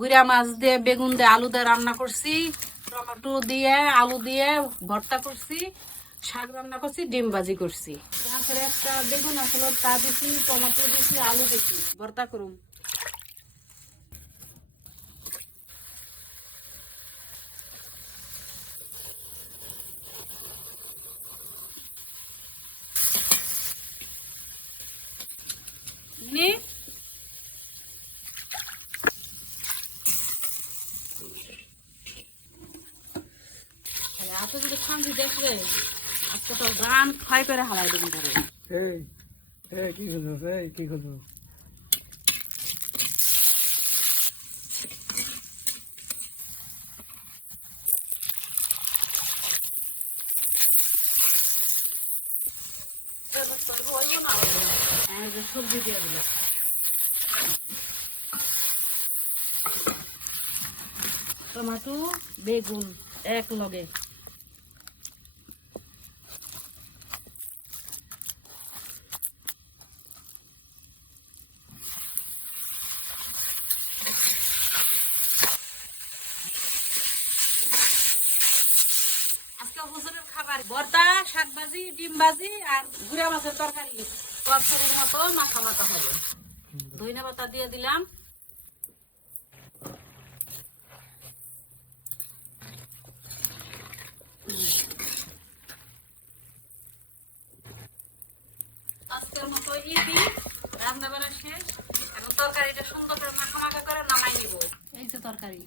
গুড়া মাছ দিয়ে বেগুন দিয়ে আলু দিয়ে রান্না করছি, টমেটো দিয়ে আলু দিয়ে ভর্তা করছি, শাক রান্না করছি, ডিম ভাজি করছি। গাছের একটা বেগুন আসলে তা দিছি, টমেটো দিছি, আলু দিছি, ভর্তা করুম। এত যদি শান্তি দেখবে আজকে তো গান ক্ষয় করে হালাই দেবেন ধরে। এই এই কি করছো? এই কি করছো? সবজি দিয়ে দিল, টমেটো বেগুন এক লগে। আজকে হুজুরের খাবার ভর্তা, শাক ভাজি, ডিম ভাজি আর গুড়া মাছের তরকারি। তরকারির মতো মাখা মাখা হবে। ধইনা পাতা দিয়ে দিলাম। আজকের মতো ইডি রান্না বান্না শেষ। এখন তরকারিটা সুন্দর করে মাখা মাখা করে নামাই নিব। এই যে তরকারি।